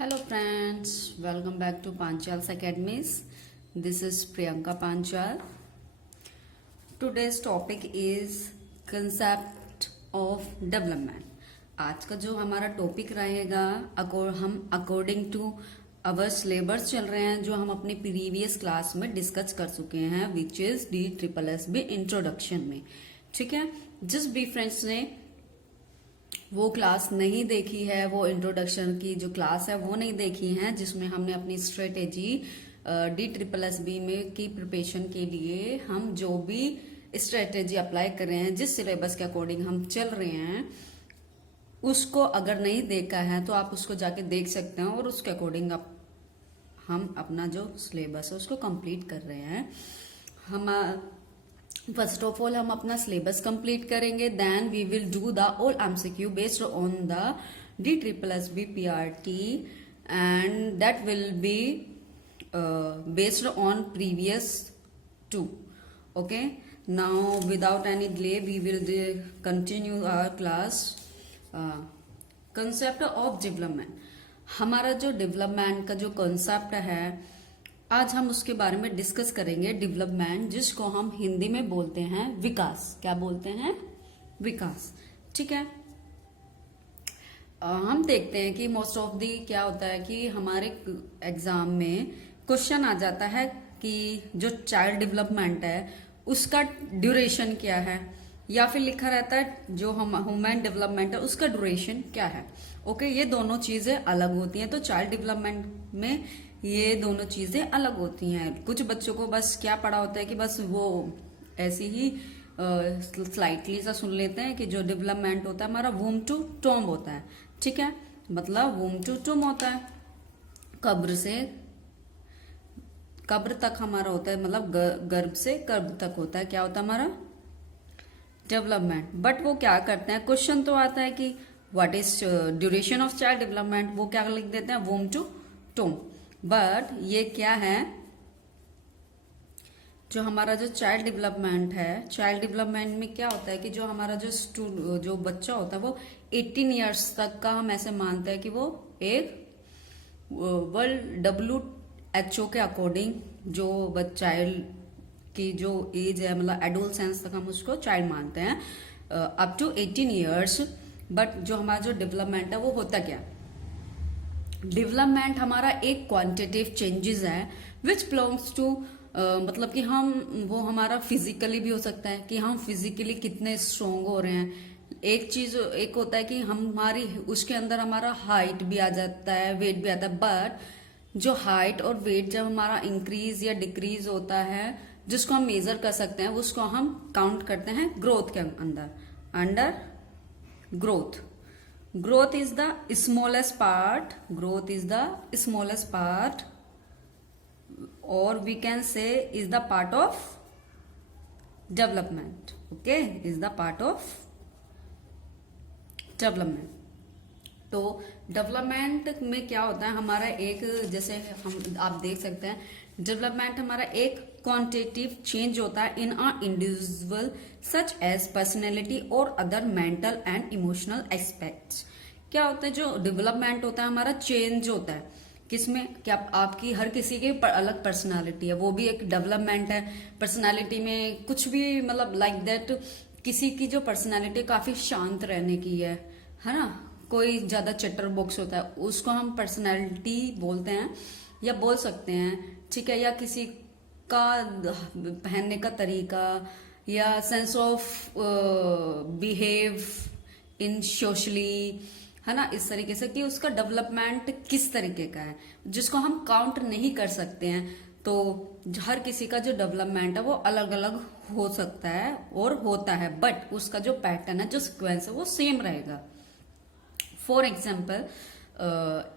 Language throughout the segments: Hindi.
Hello friends, welcome back to Panchal's Academies. This is Priyanka Panchal. Today's topic is concept of development. आज का जो हमारा टॉपिक रहेगा हम अकॉर्डिंग टू अवर सिलेबस चल रहे हैं जो हम अपने प्रीवियस क्लास में डिस्कस कर चुके हैं विच इज DSSB इंट्रोडक्शन में। ठीक है, जिस भी फ्रेंड्स ने वो क्लास नहीं देखी है, वो इंट्रोडक्शन की जो क्लास है वो नहीं देखी है, जिसमें हमने अपनी स्ट्रेटेजी DSSB में की प्रिपरेशन के लिए हम जो भी स्ट्रेटेजी अप्लाई कर रहे हैं, जिस सिलेबस के अकॉर्डिंग हम चल रहे हैं, उसको अगर नहीं देखा है तो आप उसको जाके देख सकते हैं और उसके अकॉर्डिंग हम अपना जो सिलेबस है उसको कंप्लीट कर रहे हैं। हम फर्स्ट ऑफ ऑल हम अपना सिलेबस कंप्लीट करेंगे, then we will do the all MCQ based on the DSSB PRT and that will be based on previous 2. Okay, now without any delay we will continue our class. Concept of development, हमारा जो डेवलपमेंट का जो कंसेप्ट है आज हम उसके बारे में डिस्कस करेंगे। डेवलपमेंट जिसको हम हिंदी में बोलते हैं विकास। क्या बोलते हैं? विकास। ठीक है, हम देखते हैं कि मोस्ट ऑफ दी क्या होता है कि हमारे एग्जाम में क्वेश्चन आ जाता है कि जो चाइल्ड डेवलपमेंट है उसका ड्यूरेशन क्या है, या फिर लिखा रहता है जो हम ह्यूमन डेवलपमेंट है उसका ड्यूरेशन क्या है। ओके, ये दोनों चीजें अलग होती हैं। तो चाइल्ड डेवलपमेंट में ये दोनों चीजें अलग होती हैं। कुछ बच्चों को बस क्या पढ़ा होता है कि बस वो ऐसे ही स्लाइटली सा सुन लेते हैं कि जो डेवलपमेंट होता है हमारा वूम टू टॉम्ब होता है। ठीक है, मतलब वूम टू टॉम्ब होता है, कब्र से कब्र तक हमारा होता है, मतलब गर्भ से कब्र तक होता है। क्या होता है हमारा? डेवलपमेंट। बट वो क्या करते हैं, क्वेश्चन तो आता है कि what is duration of child development, वो क्या लिख देते हैं? वूम टू टॉम्ब। बट ये क्या है, जो हमारा जो चाइल्ड डेवलपमेंट है, चाइल्ड डेवलपमेंट में क्या होता है कि जो हमारा जो बच्चा होता है वो 18 इयर्स तक का हम ऐसे मानते हैं कि वो एक वर्ल्ड WHO के अकॉर्डिंग जो चाइल्ड की जो एज है, मतलब एडोलसेंस तक हम उसको चाइल्ड मानते हैं, अप टू 18 इयर्स। बट जो हमारा जो डेवलपमेंट है वो होता क्या? डेवलपमेंट हमारा एक क्वांटिटेटिव चेंजेस है विच बिलोंग्स टू मतलब कि हम वो हमारा फिजिकली भी हो सकता है कि हम फिजिकली कितने स्ट्रोंग हो रहे हैं। एक चीज एक होता है कि हमारी उसके अंदर हमारा हाइट भी आ जाता है, वेट भी आता है। बट जो हाइट और वेट जब हमारा इंक्रीज या डिक्रीज होता है, जिसको हम मेजर कर सकते हैं, उसको हम काउंट करते हैं ग्रोथ के under growth. Growth is the smallest part, growth is the smallest part, और we can say is the part of development. Okay, is the part of development. तो डेवलपमेंट में क्या होता है हमारा एक, जैसे हम आप देख सकते हैं, डेवलपमेंट हमारा एक क्वांटिटेटिव चेंज होता है in a individual such as personality और other mental and emotional aspects. क्या होता है, जो डेवलपमेंट होता है हमारा चेंज होता है किसमें? क्या आपकी हर किसी की अलग पर्सनालिटी है, वो भी एक डेवलपमेंट है। पर्सनालिटी में कुछ भी मतलब लाइक दैट, किसी की जो पर्सनालिटी काफी शांत रहने की है ना, कोई ज्यादा चटर बॉक्स होता है, उसको हम पर्सनालिटी बोलते हैं या बोल सकते हैं। ठीक है, या किसी का पहनने का तरीका या sense of behave in socially, है ना, इस तरीके से कि उसका डेवलपमेंट किस तरीके का है, जिसको हम काउंट नहीं कर सकते हैं। तो हर किसी का जो डेवलपमेंट है वो अलग अलग हो सकता है और होता है, बट उसका जो पैटर्न है, जो सिक्वेंस है, वो सेम रहेगा। फॉर एग्जाम्पल,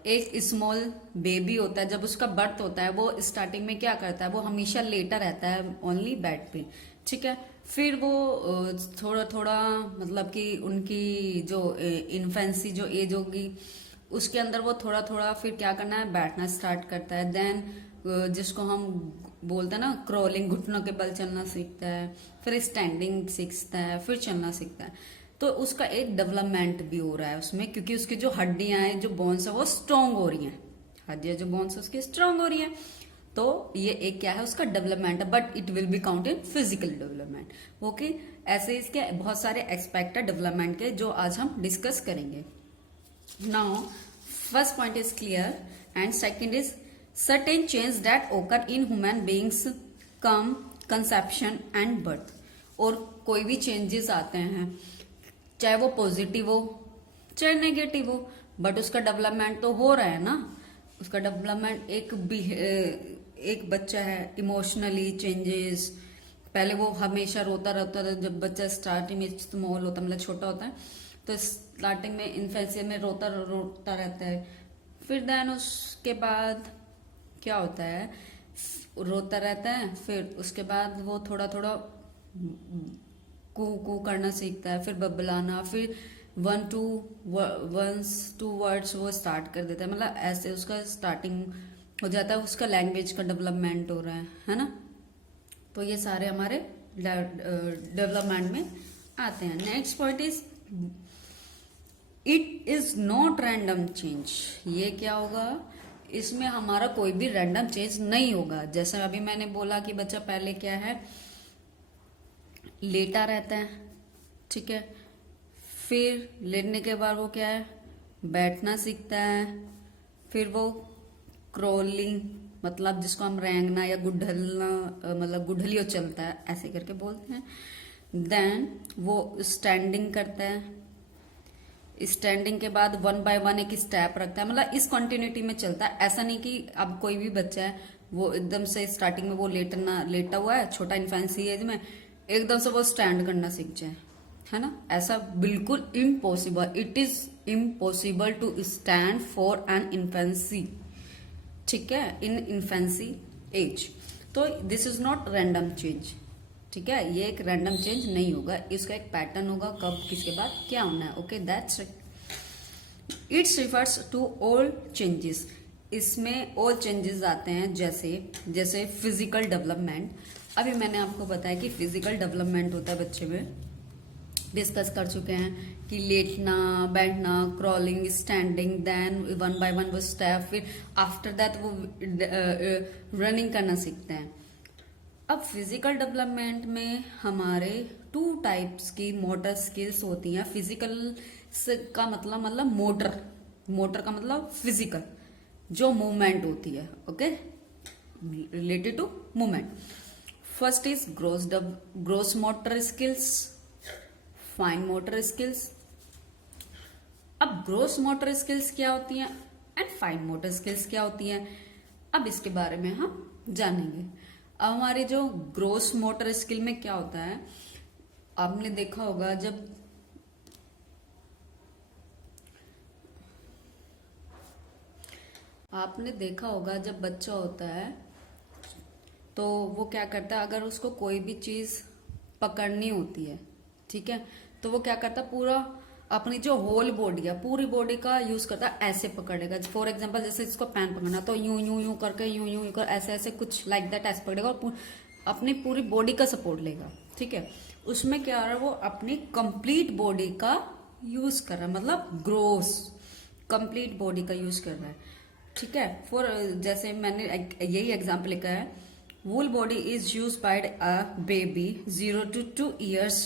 एक स्मॉल बेबी होता है, जब उसका बर्थ होता है वो स्टार्टिंग में क्या करता है, वो हमेशा लेटा रहता है ओनली बेड पे। ठीक है, फिर वो थोड़ा थोड़ा मतलब कि उनकी जो इन्फेंसी जो एज होगी उसके अंदर वो थोड़ा थोड़ा फिर क्या करना है, बैठना स्टार्ट करता है। देन जिसको हम बोलते हैं ना क्रॉलिंग, घुटनों के बल चलना सीखता है, फिर स्टैंडिंग सीखता है, फिर चलना सीखता है। तो उसका एक डेवलपमेंट भी हो रहा है उसमें, क्योंकि उसकी जो हड्डियां हैं, जो बोन्स है, वो स्ट्रॉन्ग हो रही हैं। हड्डियां जो बोन्स उसकी स्ट्रांग हो रही है, तो ये एक क्या है उसका डेवलपमेंट है, but it will B count in physical development. Okay, ऐसे इसके बहुत सारे एक्सपेक्ट है डेवलपमेंट के जो आज हम डिस्कस करेंगे। Now first point is clear and second is certain change that occur in human beings come conception and birth. और कोई भी चेंजेस आते हैं, चाहे वो पॉजिटिव हो चाहे नेगेटिव हो, बट उसका डेवलपमेंट तो हो रहा है ना। उसका डेवलपमेंट एक बच्चा है इमोशनली चेंजेस, पहले वो हमेशा रोता रहता था, जब बच्चा स्टार्टिंग में स्मॉल होता मतलब छोटा होता है तो स्टार्टिंग में इन्फेंसी में रोता रहता है, फिर देन उसके बाद क्या होता है, रोता रहता है, फिर उसके बाद वो थोड़ा थोड़ा कू करना सीखता है, फिर बबलाना, फिर वंस टू वर्ड्स वो स्टार्ट कर देता है, मतलब ऐसे उसका स्टार्टिंग हो जाता है, उसका लैंग्वेज का डेवलपमेंट हो रहा है ना। तो ये सारे हमारे डेवलपमेंट में आते हैं। Next point is it is not random change. ये क्या होगा, इसमें हमारा कोई भी रैंडम चेंज नहीं होगा। जैसे अभी मैंने बोला कि बच्चा पहले क्या है, लेटा रहता है, ठीक है, फिर लेटने के बाद वो क्या है, बैठना सीखता है, फिर वो क्रोलिंग मतलब जिसको हम रेंगना या गुडलना मतलब गुडलियो चलता है ऐसे करके बोलते हैं। देन वो स्टैंडिंग करता है, स्टैंडिंग के बाद 1 बाय 1 एक स्टेप रखता है, मतलब इस कंटिन्यूटी में चलता है। ऐसा नहीं कि अब कोई भी बच्चा है वो एकदम से स्टार्टिंग में वो लेटा हुआ है छोटा इन्फेंसी एज में, एकदम से वो स्टैंड करना सीख जाए, है ना, ऐसा बिल्कुल impossible. It is impossible to stand for an infancy, ठीक है, इन इन्फेंसी एज। तो this is not random change, ठीक है, ये एक रैंडम चेंज नहीं होगा, इसका एक पैटर्न होगा कब किसके बाद क्या होना है। Okay, that's it's refers to all changes. इसमें ऑल चेंजेस आते हैं जैसे फिजिकल डेवलपमेंट। अभी मैंने आपको बताया कि फिजिकल डेवलपमेंट होता है बच्चे में, डिस्कस कर चुके हैं कि लेटना, बैठना, क्रॉलिंग, स्टैंडिंग, देन 1 बाय 1 वो स्टेप, फिर आफ्टर दैट वो रनिंग करना सीखते हैं। अब फिजिकल डेवलपमेंट में हमारे 2 टाइप्स की मोटर स्किल्स होती हैं। फिजिकल का मतलब मोटर का मतलब फिजिकल जो मूवमेंट होती है, okay, related to movement. First is gross motor skills, fine motor skills. अब ग्रोस मोटर स्किल्स क्या होती हैं एंड फाइन मोटर स्किल्स क्या होती हैं, अब इसके बारे में हम जानेंगे। अब हमारे जो ग्रोस मोटर स्किल में क्या होता है, आपने देखा होगा जब बच्चा होता है तो वो क्या करता है, अगर उसको कोई भी चीज पकड़नी होती है, ठीक है, तो वो क्या करता है, पूरा अपनी जो होल बॉडी है पूरी बॉडी का यूज करता है, ऐसे पकड़ेगा। फॉर एग्जांपल जैसे इसको पेन पकड़ना तो यूं करके यूं कर ऐसे कुछ लाइक दैट ऐसे पकड़ेगा और अपनी पूरी बॉडी का सपोर्ट लेगा, ठीक है। उसमें क्या हो रहा है, वो अपनी कंप्लीट बॉडी का यूज कर रहा है, मतलब ग्रोस कंप्लीट बॉडी का यूज कर रहा है, ठीक है। फॉर जैसे मैंने यही एग्जाम्पल लिखा है, whole body is use by a baby 0 to 2 years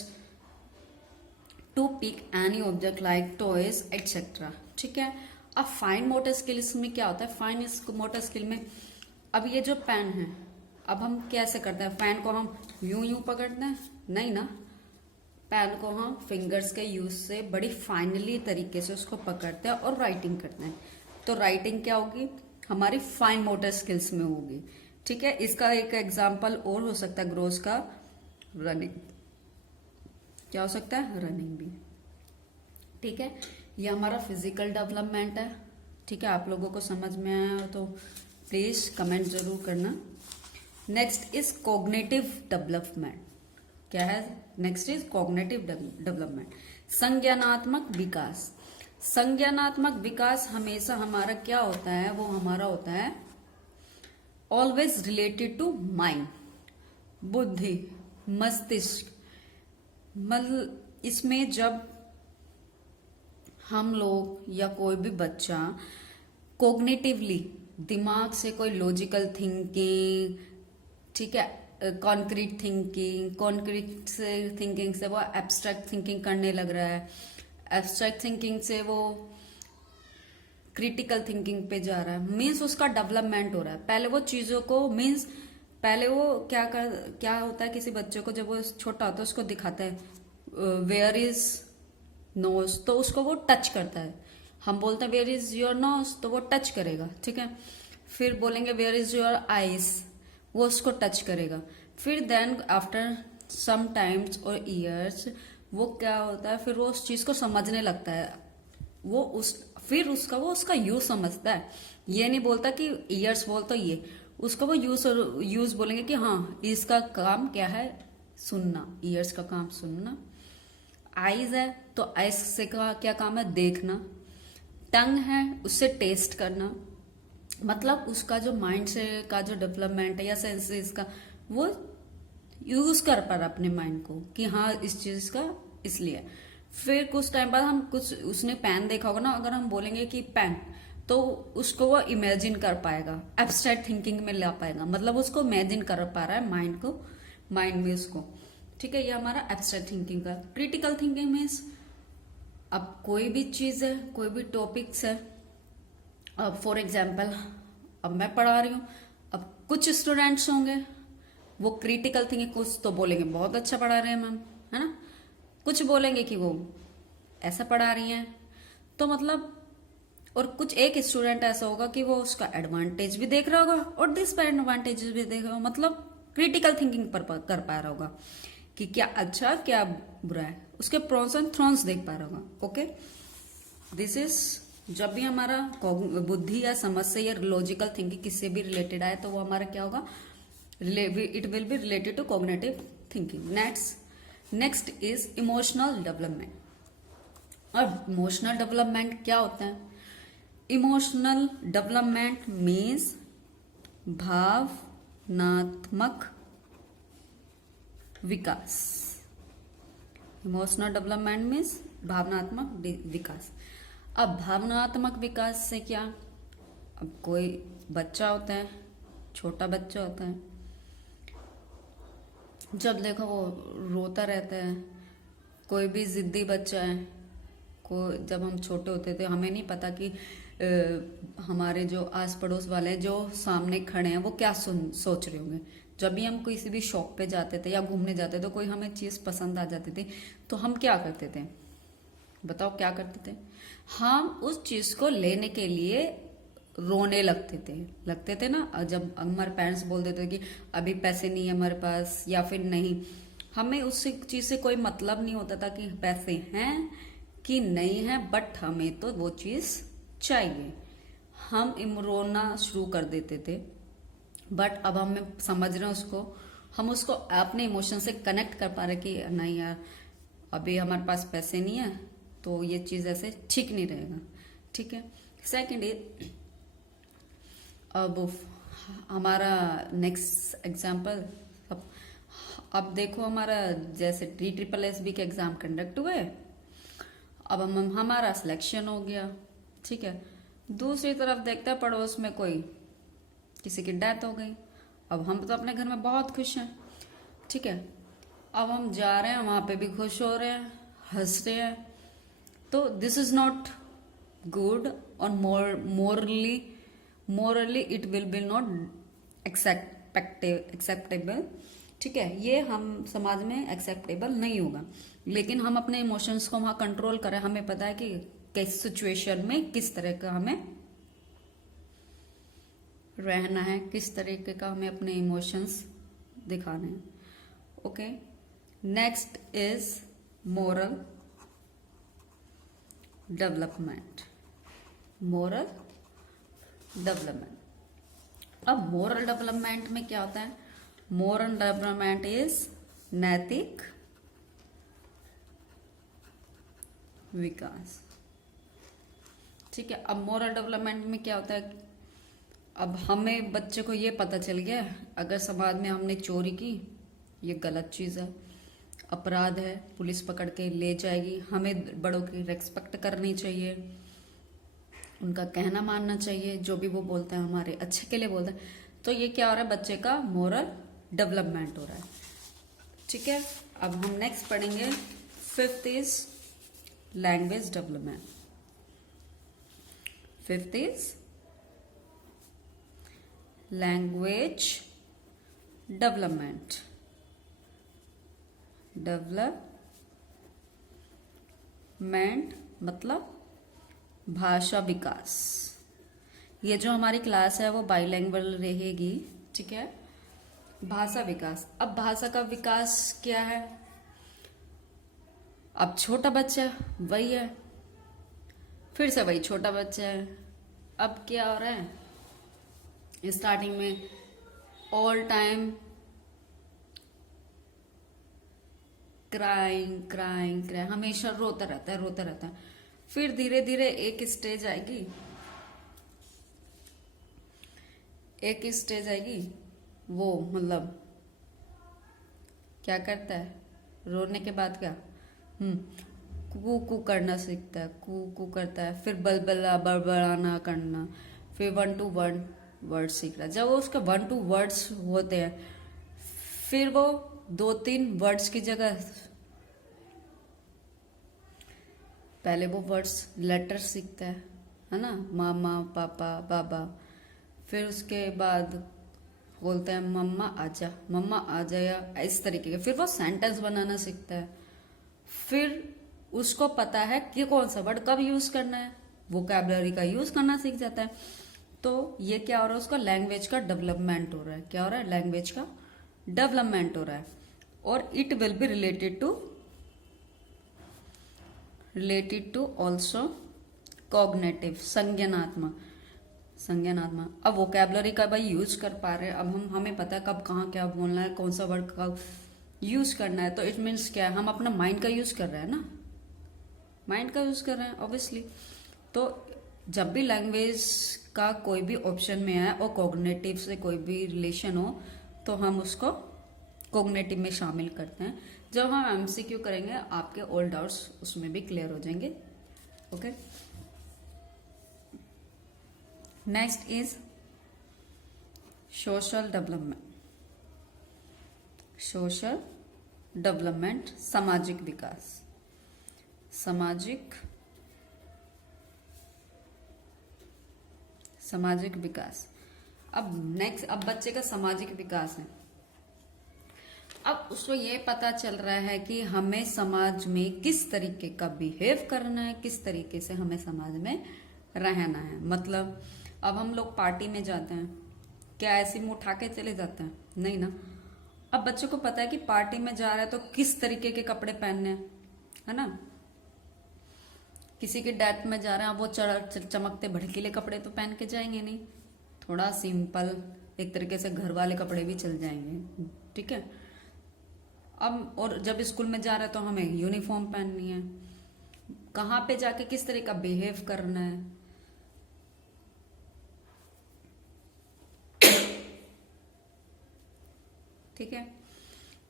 to pick any object like toys etcetera, ठीक है। अब फाइन मोटर स्किल्स में क्या होता है, फाइन मोटर स्किल में अब ये जो पेन है, अब हम कैसे करते हैं, पेन को हम यूं पकड़ते हैं, नहीं ना, पेन को हम फिंगर्स के यूज से बड़ी फाइनली तरीके से उसको पकड़ते हैं और राइटिंग करते हैं। तो राइटिंग क्या होगी, हमारी फाइन मोटर स्किल्स में होगी, ठीक है। इसका एक एग्जाम्पल और हो सकता है ग्रोस का, रनिंग, क्या हो सकता है, रनिंग भी, ठीक है। ये हमारा फिजिकल डेवलपमेंट है, ठीक है। आप लोगों को समझ में आया तो प्लीज कमेंट जरूर करना। Next is cognitive development. क्या है, नेक्स्ट इज कॉग्निटिव डेवलपमेंट, संज्ञानात्मक विकास। संज्ञानात्मक विकास हमेशा हमारा क्या होता है, वो हमारा होता है ऑलवेज रिलेटेड टू माइंड, बुद्धि, मस्तिष्क। मतलब इसमें जब हम लोग या कोई भी बच्चा कोग्निटिवली दिमाग से कोई लॉजिकल थिंकिंग, ठीक है, कॉन्क्रीट से थिंकिंग से वो एब्स्ट्रैक्ट थिंकिंग करने लग रहा है, एब्स्ट्रैक्ट थिंकिंग से वो क्रिटिकल थिंकिंग पे जा रहा है, मीन्स उसका डेवलपमेंट हो रहा है। पहले वो चीजों को मीन्स पहले वो क्या होता है, किसी बच्चे को जब वो छोटा होता है उसको दिखाता है वेयर इज नोज, तो उसको वो टच करता है। हम बोलते हैं वेयर इज योर नोज, तो वो टच करेगा, ठीक है। फिर बोलेंगे वेयर इज योर आईज, वो उसको टच करेगा। फिर देन आफ्टर सम टाइम्स और ईयर्स वो क्या होता है, फिर वो उस चीज को समझने लगता है, फिर वो उसका यूज समझता है। ये नहीं बोलता कि ईयर्स बोल तो ये उसका वो यूज बोलेंगे कि हाँ इसका काम क्या है, सुनना, ईयर्स का काम सुनना। आईज है तो आईज से का क्या काम है, देखना। टंग है उससे टेस्ट करना, मतलब उसका जो माइंड से का जो डेवलपमेंट है या सेंसेस का, वो यूज कर पा रहा अपने माइंड को कि हाँ इस चीज का इसलिए। फिर कुछ टाइम बाद हम कुछ उसने पेन देखा होगा ना, अगर हम बोलेंगे कि पेन, तो उसको वो इमेजिन कर पाएगा, एब्स्ट्रैक्ट थिंकिंग में ला पाएगा, मतलब उसको इमेजिन कर पा रहा है माइंड में उसको, ठीक है। ये हमारा एब्स्ट्रैक्ट थिंकिंग का। क्रिटिकल थिंकिंग मीन्स अब कोई भी चीज है, कोई भी टॉपिक्स है, अब फॉर एग्जाम्पल अब मैं पढ़ा रही हूँ, अब कुछ स्टूडेंट्स होंगे वो क्रिटिकल थिंकिंग, कुछ तो बोलेंगे बहुत अच्छा पढ़ा रहे हैं मैम, है ना, कुछ बोलेंगे कि वो ऐसा पढ़ा रही हैं, तो मतलब, और कुछ एक स्टूडेंट ऐसा होगा कि वो उसका एडवांटेज भी देख रहा होगा और डिसएडवांटेज भी देख रहा होगा, मतलब क्रिटिकल थिंकिंग पर कर पा रहा होगा कि क्या अच्छा क्या बुरा है, उसके प्रोस एंड थ्रॉन्स देख पा रहा होगा। ओके, दिस इज, जब भी हमारा बुद्धि या समझ से या लॉजिकल थिंकिंग किससे भी रिलेटेड आए तो वो हमारा क्या होगा, it will be related to cognitive thinking. Next is emotional development. अब इमोशनल डेवलपमेंट क्या होता है? इमोशनल डेवलपमेंट मीन्स भावनात्मक विकास। इमोशनल डेवलपमेंट मीन्स भावनात्मक विकास। अब भावनात्मक विकास से क्या, अब कोई बच्चा होता है, छोटा बच्चा होता है, जब देखो वो रोता रहता है, कोई भी जिद्दी बच्चा है, जब हम छोटे होते थे हमें नहीं पता कि हमारे जो आस पड़ोस वाले हैं जो सामने खड़े हैं वो क्या सोच रहे होंगे। जब भी हम किसी भी शॉप पे जाते थे या घूमने जाते थे तो कोई हमें चीज पसंद आ जाती थी तो हम क्या करते थे, बताओ क्या करते थे? हम उस चीज को लेने के लिए रोने लगते थे ना। जब हमारे पेरेंट्स बोल देते थे कि अभी पैसे नहीं है हमारे पास, या फिर नहीं, हमें उस चीज से कोई मतलब नहीं होता था कि पैसे हैं कि नहीं है, बट हमें तो वो चीज चाहिए, हम रोना शुरू कर देते थे। बट अब हम समझ रहे हैं उसको, हम उसको अपने इमोशन से कनेक्ट कर पा रहे कि नहीं यार अभी हमारे पास पैसे नहीं है तो ये चीज ऐसे ठीक नहीं रहेगा, ठीक है। सेकंड इज, अब हमारा नेक्स्ट एग्जाम्पल, अब देखो हमारा जैसे TSSSB के एग्जाम कंडक्ट हुए, अब हमारा सिलेक्शन हो गया, ठीक है। दूसरी तरफ देखते हैं पड़ोस में कोई किसी की डेथ हो गई, अब हम तो अपने घर में बहुत खुश हैं, ठीक है। अब हम जा रहे हैं वहां पे भी खुश हो रहे हैं, हंस रहे हैं, तो दिस इज नॉट गुड और morally it will be not acceptable, ठीक है। ये हम समाज में एक्सेप्टेबल नहीं होगा। लेकिन हम अपने इमोशंस को वहां कंट्रोल करें, हमें पता है कि किस सिचुएशन में किस तरह का हमें रहना है, किस तरीके का हमें अपने इमोशंस दिखाने हैं। Okay, next is moral development. Moral development, अब मोरल डेवलपमेंट में क्या होता है? मोरल डेवलपमेंट इज नैतिक विकास, ठीक है। अब मोरल डेवलपमेंट में क्या होता है? अब हमें बच्चे को ये पता चल गया अगर समाज में हमने चोरी की, ये गलत चीज है, अपराध है, पुलिस पकड़ के ले जाएगी, हमें बड़ों की रेस्पेक्ट करनी चाहिए, उनका कहना मानना चाहिए, जो भी वो बोलते हैं हमारे अच्छे के लिए बोलते हैं। तो ये क्या हो रहा है, बच्चे का मोरल डेवलपमेंट हो रहा है। ठीक है, अब हम नेक्स्ट पढ़ेंगे, fifth is language development. Fifth is language development. Development मतलब भाषा विकास। ये जो हमारी क्लास है वो बाइलैंग्वेज रहेगी। ठीक है, भाषा विकास। अब भाषा का विकास क्या है, अब छोटा बच्चा वही है, फिर से वही छोटा बच्चा है। अब क्या हो रहा है, स्टार्टिंग में all time crying crying crying, हमेशा रोता रहता है रोता रहता है। फिर धीरे धीरे एक स्टेज आएगी, वो मतलब क्या करता है, रोने के बाद क्या, कू कू करना सीखता है, कू कू करता है, फिर बलबला बड़बड़ाना करना, फिर 1 to 1 वर्ड सीख रहा है। जब वो उसके 1 to वर्ड्स होते हैं, फिर वो 2-3 वर्ड्स की जगह पहले वो वर्ड्स लेटर सीखता है ना, मामा पापा बाबा। फिर उसके बाद बोलते हैं मम्मा आ जा, या इस तरीके के। फिर वो सेंटेंस बनाना सीखता है। फिर उसको पता है कि कौन सा वर्ड कब यूज करना है, वोकैबुलरी का यूज करना सीख जाता है। तो ये क्या हो रहा है, उसका लैंग्वेज का डेवलपमेंट हो रहा है। क्या हो रहा है, लैंग्वेज का डेवलपमेंट हो रहा है। और it will be related to also cognitive, संज्ञानात्मक। अब वोकैबुलरी का भाई यूज कर पा रहे हैं, अब हमें पता है कब कहाँ क्या बोलना है, कौन सा वर्ड कब यूज करना है। तो इट मीन्स क्या है, हम अपना माइंड का यूज कर रहे हैं ना, माइंड का यूज कर रहे हैं ऑब्वियसली। तो जब भी लैंग्वेज का कोई भी ऑप्शन में आए और कॉग्नेटिव से कोई भी रिलेशन हो, तो हम उसको कॉग्नेटिव में शामिल करते हैं। जब हम एमसीक्यू करेंगे, आपके ऑल डाउट्स उसमें भी क्लियर हो जाएंगे। Okay, next is social development, सामाजिक विकास। सामाजिक विकास। अब बच्चे का सामाजिक विकास है। अब उसको ये पता चल रहा है कि हमें समाज में किस तरीके का बिहेव करना है, किस तरीके से हमें समाज में रहना है। मतलब अब हम लोग पार्टी में जाते हैं, क्या ऐसे मुंह उठा के चले जाते हैं? नहीं ना। अब बच्चे को पता है कि पार्टी में जा रहा है तो किस तरीके के कपड़े पहनने हैं, है ना। किसी के डेथ में जा रहे हैं, वो चमकते भड़कीले कपड़े तो पहन के जाएंगे नहीं, थोड़ा सिंपल एक तरीके से घर वाले कपड़े भी चल जाएंगे। ठीक है। अब और जब स्कूल में जा रहे हैं तो हमें यूनिफॉर्म पहननी है, कहाँ पे जाके किस तरह का बिहेव करना है। ठीक है,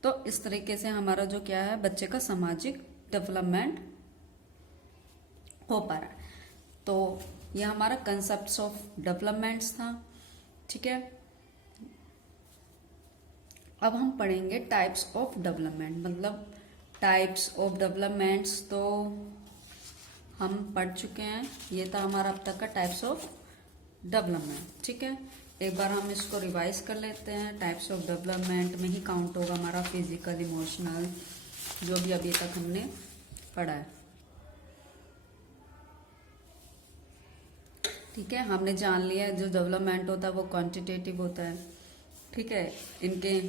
तो इस तरीके से हमारा जो क्या है, बच्चे का सामाजिक डेवलपमेंट हो पा रहा है। तो ये हमारा कंसेप्ट ऑफ डेवलपमेंट्स था। ठीक है, अब हम पढ़ेंगे टाइप्स ऑफ डेवलपमेंट। मतलब टाइप्स ऑफ डेवलपमेंट्स तो हम पढ़ चुके हैं, ये था हमारा अब तक का टाइप्स ऑफ डेवलपमेंट। ठीक है, एक बार हम इसको रिवाइज कर लेते हैं। टाइप्स ऑफ डेवलपमेंट में ही काउंट होगा हमारा फिजिकल, इमोशनल, जो भी अभी तक हमने पढ़ा है। ठीक है, हमने जान लिया जो डेवलपमेंट होता है वो क्वांटिटेटिव होता है। ठीक है, इनके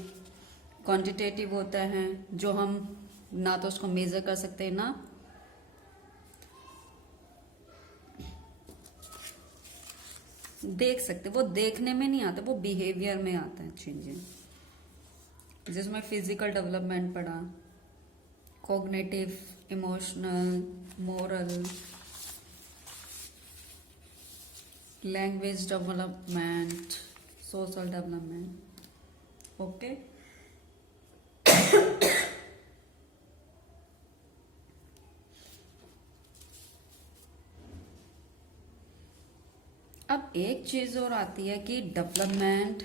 क्वांटिटेटिव होता है जो हम ना तो उसको मेजर कर सकते हैं ना देख सकते। वो देखने में नहीं आता, वो बिहेवियर में आता है चेंजिंग। जिसमें फिजिकल डेवलपमेंट पढ़ा, cognitive, emotional, moral, language development, social development. Okay, अब एक चीज और आती है कि डेवलपमेंट,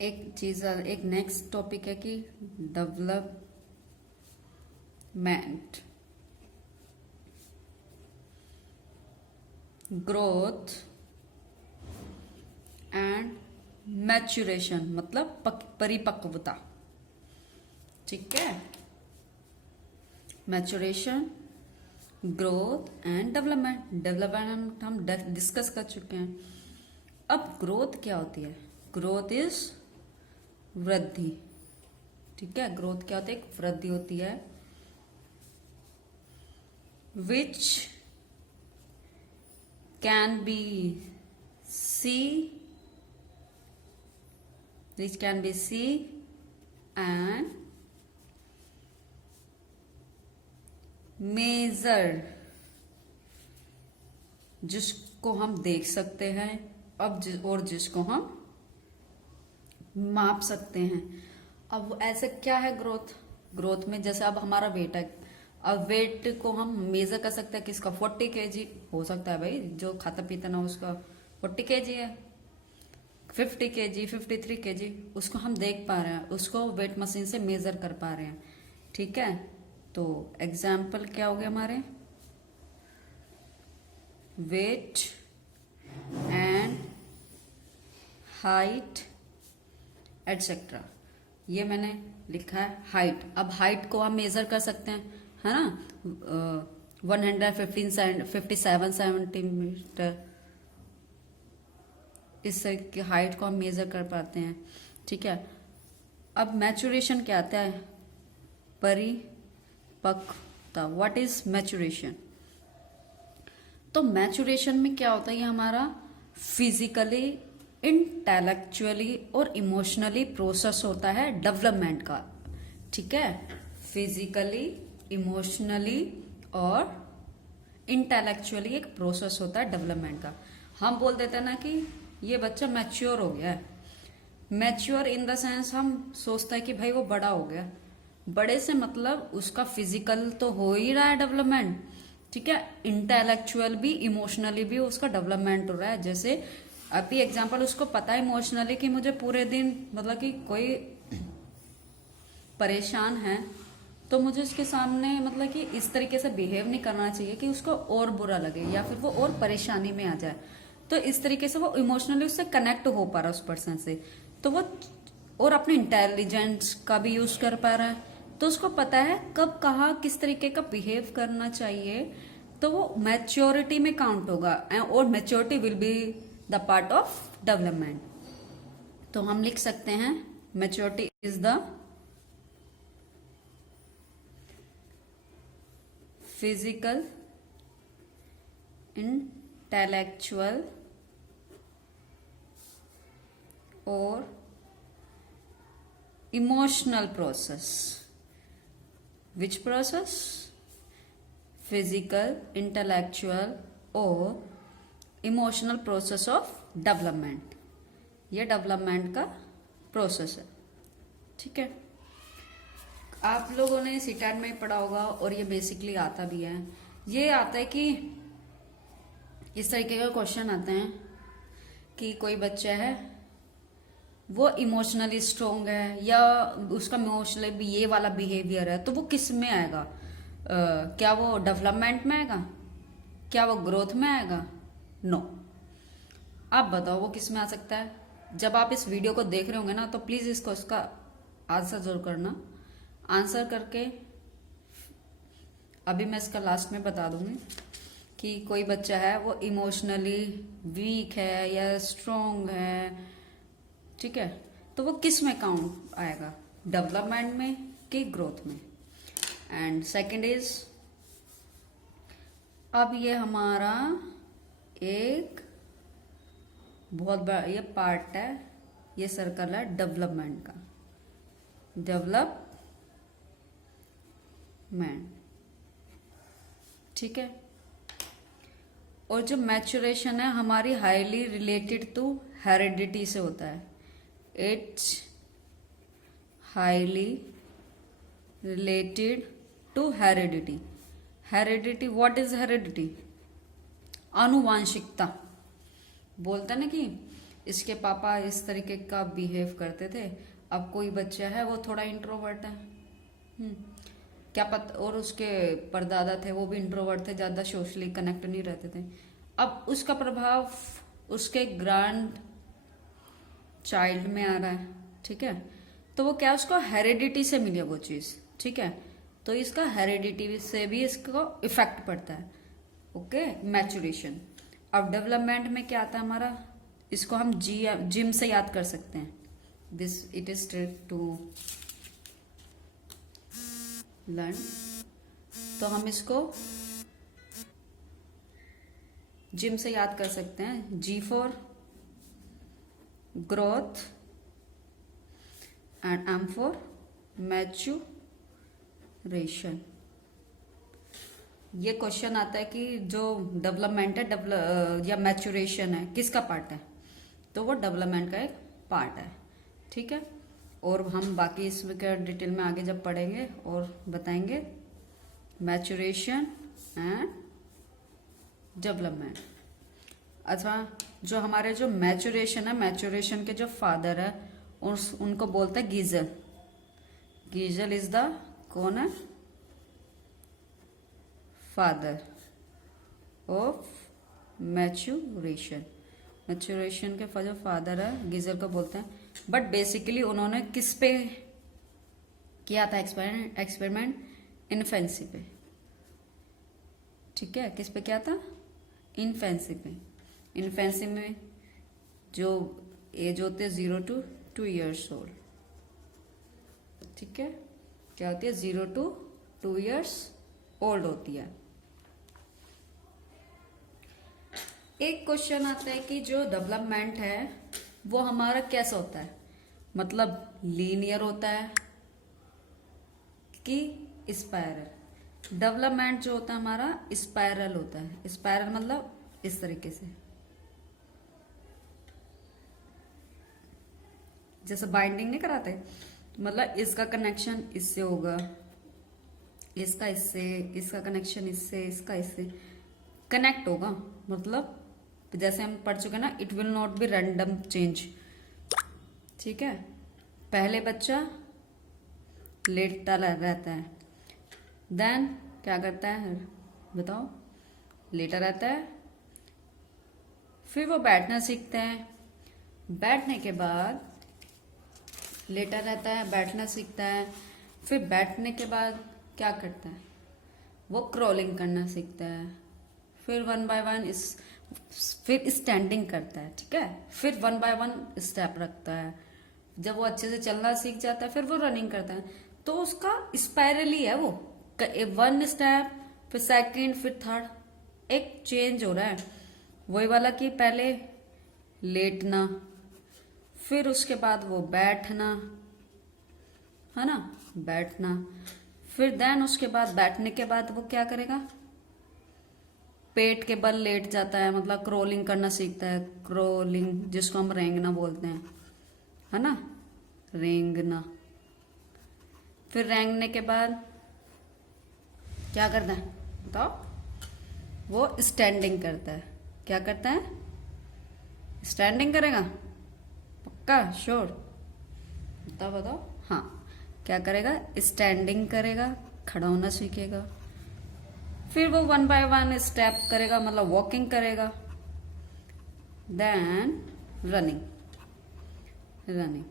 एक नेक्स्ट टॉपिक है कि डेवलपमेंट, ग्रोथ एंड मैच्यूरेशन, मतलब परिपक्वता। ठीक है, maturation, growth and development. Development हम डिस्कस कर चुके हैं। अब ग्रोथ क्या होती है? ग्रोथ इज वृद्धि। ठीक है, ग्रोथ क्या होती है? एक वृद्धि होती है which can be see and measure, जिसको हम देख सकते हैं और जिसको हम माप सकते हैं। अब ऐसे क्या है ग्रोथ? ग्रोथ में जैसे अब हमारा वेट है, अब वेट को हम मेजर कर सकते हैं किसका? 40 kg हो सकता है भाई, जो खाता पीता ना उसका 40 kg है, 50 kg, 53 kg, उसको हम देख पा रहे हैं, उसको वेट मशीन से मेजर कर पा रहे हैं। ठीक है, तो एग्जाम्पल क्या हो गया हमारे? Weight and height etcetera. ये मैंने लिखा है हाइट। अब हाइट को हम मेजर कर सकते हैं, है ना? 157 सेंटीमीटर, इस तरह की हाइट को हम मेजर कर पाते हैं। ठीक है, अब मैच्योरेशन क्या आता है? परिपक्वता। What is maturation? तो मैच्योरेशन में क्या होता है? ये हमारा फिजिकली, इंटेलेक्चुअली और इमोशनली प्रोसेस होता है डेवलपमेंट का। ठीक है, फिजिकली, इमोशनली और इंटेलेक्चुअली एक प्रोसेस होता है डेवलपमेंट का। हम बोल देते हैं ना कि ये बच्चा मैच्योर हो गया है। मैच्योर इन द सेंस हम सोचते हैं कि भाई वो बड़ा हो गया। बड़े से मतलब उसका फिजिकल तो हो ही रहा है डेवलपमेंट, ठीक है, इंटेलेक्चुअल भी, इमोशनली भी उसका डेवलपमेंट हो रहा है। जैसे अभी एग्जांपल, उसको पता है इमोशनली कि मुझे पूरे दिन, मतलब कि कोई परेशान है तो मुझे उसके सामने मतलब कि इस तरीके से बिहेव नहीं करना चाहिए कि उसको और बुरा लगे या फिर वो और परेशानी में आ जाए। तो इस तरीके से वो इमोशनली उससे कनेक्ट हो पा रहा है उस पर्सन से, तो वो और अपने इंटेलिजेंस का भी यूज कर पा रहा है। तो उसको पता है कब कहाँ किस तरीके का बिहेव करना चाहिए, तो वो मैच्योरिटी में काउंट होगा। और maturity will be the part of development. तो हम लिख सकते हैं maturity is the physical, intellectual और emotional process. Which process? Physical, intellectual और इमोशनल प्रोसेस ऑफ डेवलपमेंट। ये डेवलपमेंट का प्रोसेस है। ठीक है, आप लोगों ने सीटेट में पढ़ा होगा और ये बेसिकली आता भी है। ये आता है कि इस तरीके का क्वेश्चन आते हैं कि कोई बच्चा है, वो इमोशनली स्ट्रोंग है या उसका इमोशनली भी ये वाला बिहेवियर है, तो वो किस में आएगा? क्या वो डेवलपमेंट में आएगा? क्या वो ग्रोथ में आएगा? नो। आप बताओ वो किस में आ सकता है? जब आप इस वीडियो को देख रहे होंगे ना, तो प्लीज इसका आंसर जरूर करना। आंसर करके अभी मैं इसका लास्ट में बता दूंगी कि कोई बच्चा है वो इमोशनली वीक है या स्ट्रोंग है, ठीक है, तो वो किस में काउंट आएगा? डेवलपमेंट में कि ग्रोथ में? एंड सेकंड इज, अब ये हमारा एक बहुत बड़ा ये पार्ट है, ये सर्कल है डेवलपमेंट का। डेवलपमेंट, ठीक है। और जो मैच्योरेशन है हमारी हाईली रिलेटेड टू हेरिडिटी से होता है। It's highly related to heredity. Heredity, what is heredity? आनुवांशिकता बोलता ना कि इसके पापा इस तरीके का बिहेव करते थे, अब कोई बच्चा है वो थोड़ा इंट्रोवर्ट है। क्या पता, और उसके परदादा थे वो भी इंट्रोवर्ट थे, ज्यादा सोशली कनेक्ट नहीं रहते थे। अब उसका प्रभाव उसके ग्रैंड चाइल्ड में आ रहा है, ठीक है। तो वो क्या, उसको हेरिडिटी से मिली है वो चीज, ठीक है। तो इसका हेरिडिटी से भी इसको इफेक्ट पड़ता है। Okay, maturation. अब डेवलपमेंट में क्या आता है हमारा, इसको हम जिम से याद कर सकते हैं। This it is to learn, तो हम इसको जिम से याद कर सकते हैं। G for growth and M for maturation. ये क्वेश्चन आता है कि जो डेवलपमेंट है या मैच्योरेशन है, किसका पार्ट है, तो वो डेवलपमेंट का एक पार्ट है, ठीक है। और हम बाकी इसमें डिटेल में आगे जब पढ़ेंगे और बताएंगे मैच्योरेशन एंड डेवलपमेंट। अच्छा, जो हमारे जो मैच्योरेशन है, मैच्योरेशन के जो फादर है उनको बोलते हैं गीजल। गीजल इज द कौन है, फादर ऑफ मैच्योरेशन। मैच्योरेशन के जो फादर है गीजल को बोलते हैं। बट बेसिकली उन्होंने किस पे किया था एक्सपेरिमेंट, इन्फेंसी पे, ठीक है। किस पे किया था, इन्फेंसी पे। इन्फेंसी में जो एज होते हैं 0 to 2 years ओल्ड, ठीक है। क्या होती है, 0 to 2 years ओल्ड होती है। एक क्वेश्चन आता है कि जो डेवलपमेंट है वो हमारा कैसा होता है, मतलब लीनियर होता है कि स्पाइरल। डेवलपमेंट जो होता है हमारा स्पाइरल होता है। स्पाइरल मतलब इस तरीके से, जैसे बाइंडिंग नहीं कराते, मतलब इसका कनेक्शन इससे होगा, इसका इससे, इसका कनेक्शन इससे, इसका इससे कनेक्ट होगा। मतलब जैसे हम पढ़ चुके ना, it will not be random change, ठीक है। पहले बच्चा लेटता रहता है, देन क्या करता है बताओ, लेटा रहता है, फिर वो बैठना सीखता है, बैठने के बाद लेटा रहता है, बैठना सीखता है, फिर बैठने के बाद क्या करता है, वो क्रॉलिंग करना सीखता है, फिर 1 by 1 फिर स्टैंडिंग करता है, ठीक है। फिर 1 by 1 स्टेप रखता है। जब वो अच्छे से चलना सीख जाता है फिर वो रनिंग करता है। तो उसका स्पाइरली है वो, 1 स्टेप, फिर सेकंड, फिर थर्ड, एक चेंज हो रहा है। वही वाला कि पहले लेटना, फिर उसके बाद वो बैठना, है ना, बैठना, फिर देन उसके बाद बैठने के बाद वो क्या करेगा, पेट के बल लेट जाता है, मतलब क्रोलिंग करना सीखता है। क्रोलिंग जिसको हम रेंगना बोलते हैं, है ना, रेंगना। फिर रेंगने के बाद क्या करता है बताओ, वो स्टैंडिंग करता है। क्या करता है, स्टैंडिंग करेगा, पक्का श्योर, बताओ बताओ। हाँ, क्या करेगा, स्टैंडिंग करेगा, खड़ा होना सीखेगा। फिर वो 1 by 1 स्टेप करेगा, मतलब वॉकिंग करेगा, देन रनिंग। रनिंग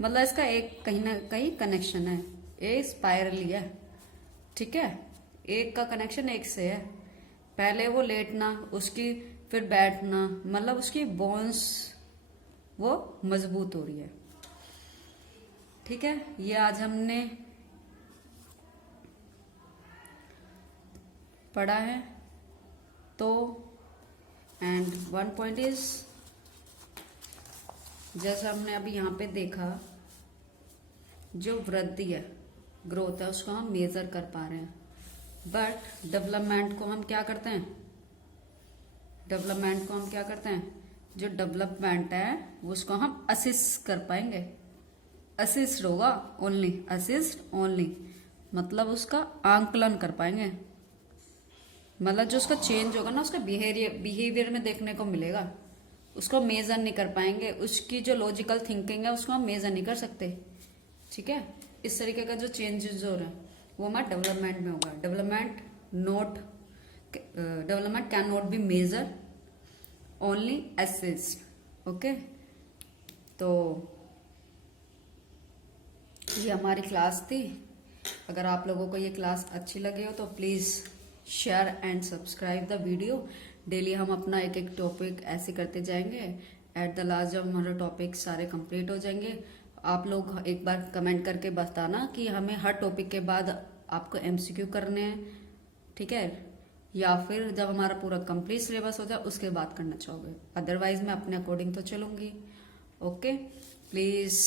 मतलब इसका एक कहीं ना कहीं कनेक्शन है, ये स्पाइरली है, ठीक है। एक का कनेक्शन एक से है। पहले वो लेटना, उसकी फिर बैठना, मतलब उसकी बोन्स वो मजबूत हो रही है, ठीक है। ये आज हमने पढ़ा है। तो एंड 1 पॉइंट इज, जैसा हमने अभी यहाँ पे देखा, जो वृद्धि है, ग्रोथ है, उसको हम मेजर कर पा रहे हैं। बट डेवलपमेंट को हम क्या करते हैं, डेवलपमेंट को हम क्या करते हैं, जो डेवलपमेंट है उसको हम असिस्ट कर पाएंगे। असिस्ट होगा, ओनली, असिस्ट ओनली, मतलब उसका आंकलन कर पाएंगे, मतलब जो उसका चेंज होगा ना, उसका बिहेवियर में देखने को मिलेगा। उसको मेजर नहीं कर पाएंगे, उसकी जो लॉजिकल थिंकिंग है उसको हम मेजर नहीं कर सकते। ठीक है, इस तरीके का जो चेंजेस हो रहे हैं वो हमारे डेवलपमेंट में होगा। Development cannot be measure, only assessed. Okay, तो ये हमारी क्लास थी। अगर आप लोगों को ये क्लास अच्छी लगी हो तो please share and subscribe the video. Daily हम अपना एक एक टॉपिक ऐसे करते जाएंगे। एट द लास्ट जब हमारे टॉपिक सारे कंप्लीट हो जाएंगे, आप लोग एक बार कमेंट करके बताना कि हमें हर टॉपिक के बाद आपको एमसीक्यू करने हैं, ठीक है, या फिर जब हमारा पूरा कंप्लीट सिलेबस हो जाए उसके बाद करना चाहोगे। अदरवाइज मैं अपने अकॉर्डिंग तो चलूँगी। ओके, प्लीज़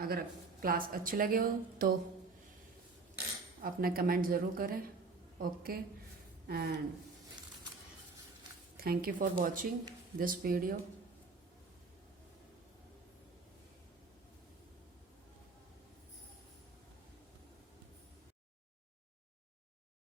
अगर क्लास अच्छी लगे हो तो अपना कमेंट ज़रूर करें। Okay, and thank you for watching this video.